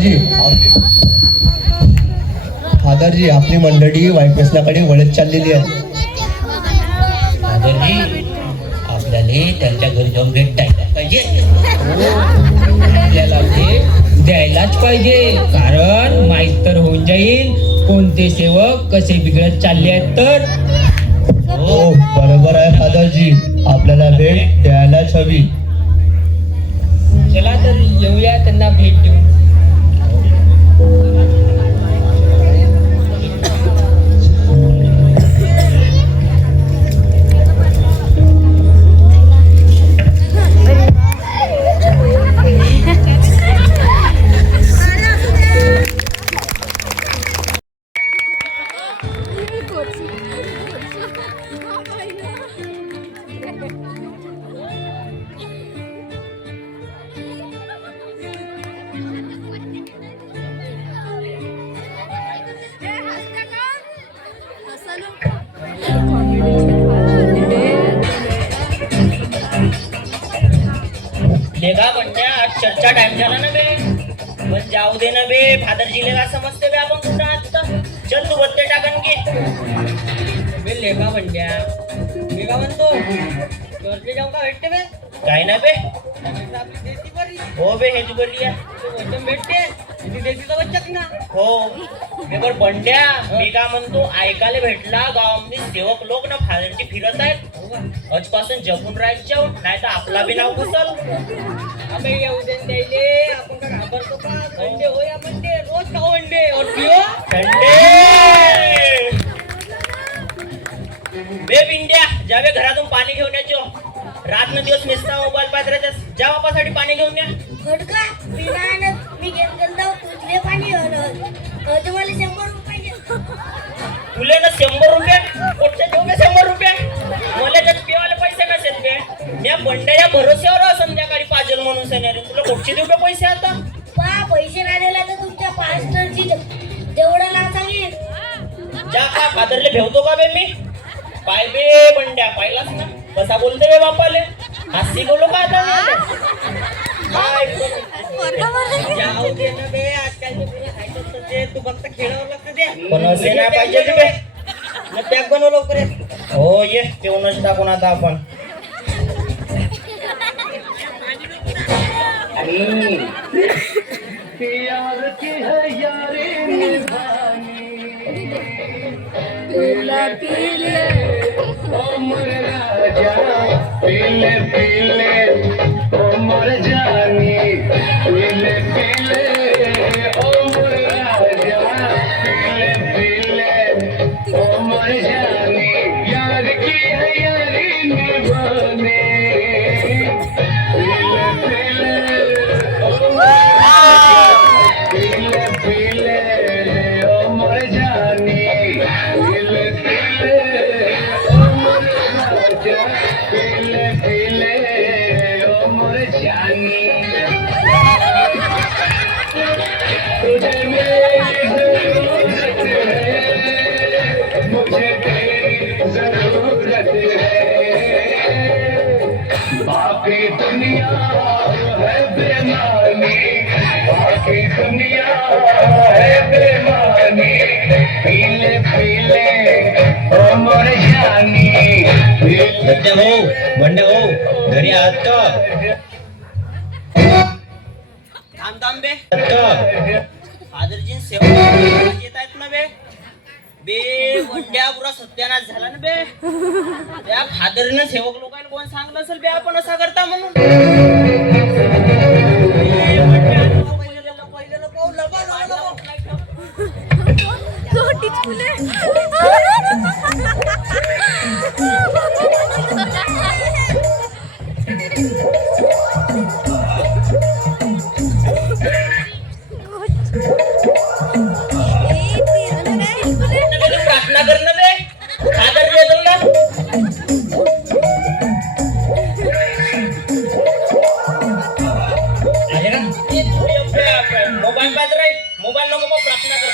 फादरजी फादरजी आपली मंडळी वाईप्रश्नाकडे वळत चाललेली आहे. फादरजी आपल्याला त्यांच्या घरी जाऊन भेट द्यायला पाहिजे. आपल्याला भेट द्यायलाच पाहिजे, कारण माहीत तर होऊन जाईल कोणते सेवक कसे बिघडत चालले आहेत तर. हो बरोबर आहे फादरजी, आपल्याला भेट द्यायलाच हवी. चला तर येऊया त्यांना भेट देऊ. लेगा म्हणत्या आज चर्चा टाइम झाला ना बे, पण जाऊ दे ना बे. फादरजी लेगा समजते बे आपण कुठं आता. चल तू बत्ते टाकन की बे. लेगा म्हणत्या मी का म्हणतो चर्चे जाऊ का भेटते बे. काय ना बे, हो बे हे तू बोलली वचन भेटते देशीचा वचक ना. हो बेबर बंड्या मी का म्हणतो ऐकायला भेटला गावामध्ये सेवक लोक ना फादरची फिरत आहेत. आजपासून जपून राहायच्या, नाही तर आपला बी नाव घुसल. अबे येऊ दे द्यायले आपण का घाबरतो का. संडे होया मंडे रोज खाऊ अंडे और पिओ संडे. बे बिंड्या जावे घरातून पाणी घेऊन यायचो. रात न दिवस मिसता मोबाईल पात्राच्या जा बापासाठी पाणी घेऊन या. खडका विमान मी गेलतो तुझे पाणी तुम्हाला 100 रुपये तुले ना 100 रुपये कोटचे देऊ का 100 रुपये. मला त्यात पिवायला पैसे नसेल बे. मी बंड्या या भरोश्यावर संध्याकाळी पाजल म्हणून सनेरे तुला कोटचे देऊ का पैसे. आता पा पैसे राहिलेला तर तुमच्या पास्टरची तेवढं ना सांगेल. जा का फादरले भेवतो का बे मी. पाय बे बंड्या पाहिलास ना कसा बोलते बे बापाले. हास्य बोलो का आता. जाऊ दे ना बे, आजकाल ते तू फक्त खेळावर लक्ष दे. पण असे नाही पाहिजे बे. पॅक बनव लवकर. हो ये जेवणच टाकून आता आपण. तुला पिले पीले पीले ओ मर जानी पीले पीले ओ मर राजा पीले पीले ओ मर जानी यार की है यारी निभाने पीले पीले ओ मर राजा पीले पीले ओ मर जानी पीले पीले ओ मर राजा पीले पीले ओ मोर जानी तुझे मेरी जरूरत है मुझे तेरी जरूरत है बाकी दुनिया है बेमानी बाकी दुनिया है बेमानी पीले पीले ओ मोर जानी बंड्या हो घरी आहात का. थांब बे फादरजी सेवा येत आहेत ना बे. बे बंड्या पुरा सत्यानाश झाला ना बे. त्या फादरने सेवक लोकांना कोण सांगलं असेल बे आपण असा करता म्हणून. प्रार्थना करणं बे फादर मोबाईल पाहत राहील. मोबाईल नको मग प्रार्थना कर.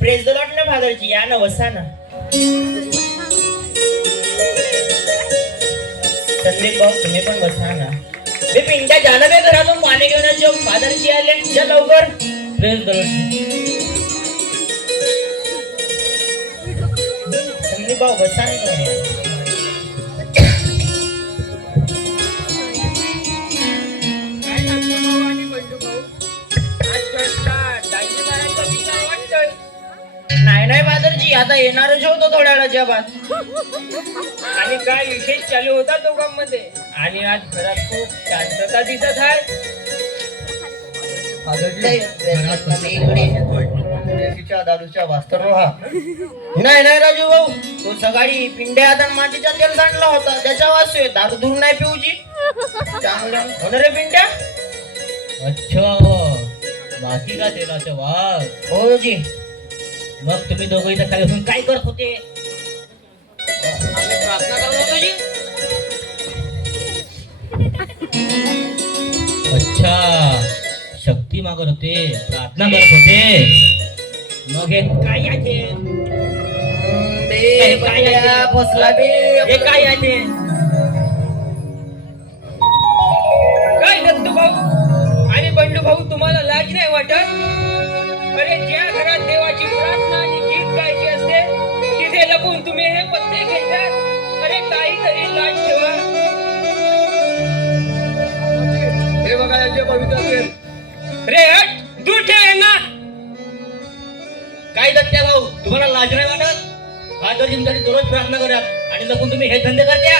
प्रेज द लॉर्ड ना फादरची या ना वसा ना. संदीप भाऊ तुम्ही पण बसा ना. बे पिंट्या जाणं बे घरातून पाणी घेऊन येतो फादरजी आले चल लवकर प्रेस संदीप भाऊ बसा नाही का रे? नाही नाही फादरजी आता येणारच होतो थोड्या वेळाच्या बाद आणि काय विशेष चालू होता दोघांमध्ये आणि आज घरात खूप शांतता दिसत आहे. देशीच्या दारूच्या वास्तव्य नाही नाही राजू भाऊ तो सकाळी पिंड्या हातात मातीचा तेल सांडला होता त्याचा वास आहे दारू दूर नाही पिऊची चांगलं हो ना रे पिंड्या अच्छा बाकी का तेलाचा वास हो जी मग तुम्ही दोघं इथं खाली बसून काय करत होते आम्ही प्रार्थना करत होतो जी अच्छा शक्ती मागत होते प्रार्थना करत होते मग हे काय आहे ते? बे पिंड्या फसला बे हे काय आहे ते काय दत्तू भाऊ आणि बंडू भाऊ तुम्हाला लाज नाही वाटत? अरे ज्या घरात देवाची प्रार्थना आणि गीत गायची असते तिथे लपून तुम्ही हे पत्ते घेतात. अरे काहीतरी लाज ठेवा. हे बघा याचे पवित्र रे हट दूर ठेव यांना. काय दत्त्या भाऊ तुम्हाला लाज नाही वाटत फादर तुमच्यासाठी दररोज प्रार्थना करत आणि लपून तुम्ही हे धंदे करत्या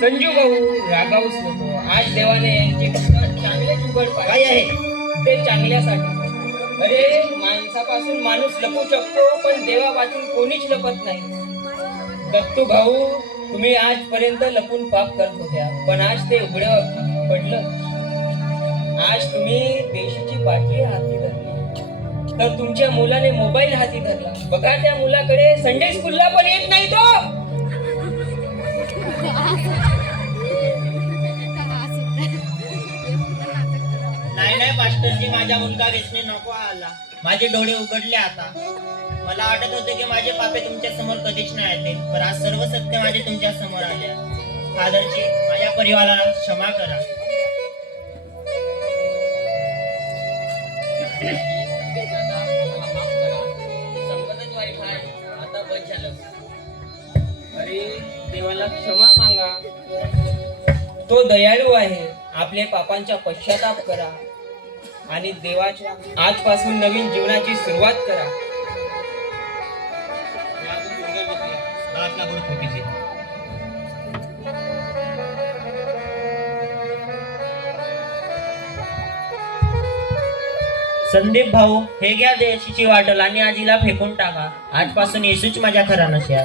संजू भाऊ रागावूच नको. आज देवाने यांची फक्त चांगलेच उघड काय पाहिजे आहे ते चांगल्यासाठी. अरे माणसापासून माणूस लपू शकतो पण देवापासून कोणीच लपत नाही. दत्तू भाऊ तुम्ही आजपर्यंत लपून पाप करत होत्या पण आज ते उघडं पडलं. आज तुम्ही देशीची बाटली हाती धरली तर तुमच्या मुलाने मोबाईल हाती धरला. बघा त्या मुलाकडे संडे स्कूलला पण येत नाही तो. नाही नाही मास्टरजी माझा मुलगा व्यसनी नको आला माझे डोळे उघडले आता. मला वाटत होते की माझे पापे तुमच्या समोर कधीच नाही आले पण आज सर्व सत्य माझे तुमच्या समोर आले. फादरजी माझ्या परिवाराला क्षमा करा. संगतच वाईट आहे. आता बस झालं. अरे देवाला क्षमा मागा. तो दयाळू आहे. आपल्या पापांचा पश्चाताप करा आणि देवाच्या आजपासून नवीन जीवनाची सुरुवात करा. संदीप भाऊ हे घ्या देशीची वाटल आणि आजीला फेकून टाका. आजपासून येसूच माझ्या खरा नशा.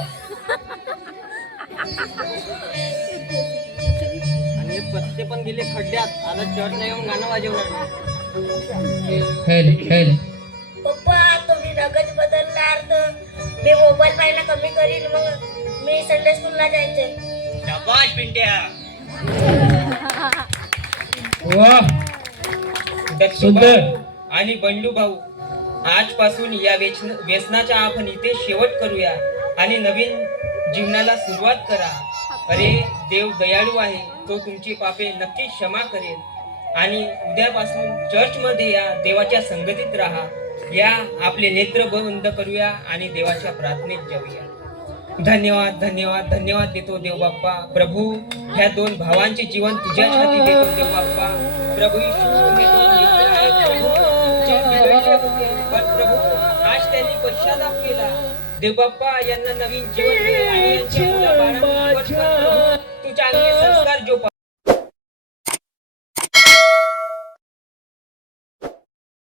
आणि पत्ते पण गेले खड्ड्यात. आता चर्चला येऊन गाणं वाजवणार. पप्पा तुम्ही रगत बदलणार तर मी मोबाईल पाहायला कमी करीन मग मी संडे स्कूलला जायचंय. शाबाश पिंट्या. दत्तू भाऊ आणि बंडू भाऊ आजपासून या व्यसनाचा आपण इथे शेवट करूया आणि नवीन जीवनाला सुरुवात करा. अरे देव दयाळू आहे. तो तुमची पापे नक्की क्षमा करेल आणि उद्यापासून चर्च मध्ये या देवाच्या संगतीत राहा. या आपले नेत्र बंद करूया आणि देवाच्या प्रार्थनेत जाऊया. धन्यवाद धन्यवाद धन्यवाद देतो देव बाप्पा. प्रभू ह्या दोन भावांचे जीवन तुझ्याच हाती देतो देव बाप्पा. प्रभू येशू तुम्ही दोन मित्र आहेत प्रभू. जे बिघडले होते पण प्रभू आज त्यांनी पश्चाताप केला. देव बाप्पा यांना नवीन जीवन दे आणि यांच्या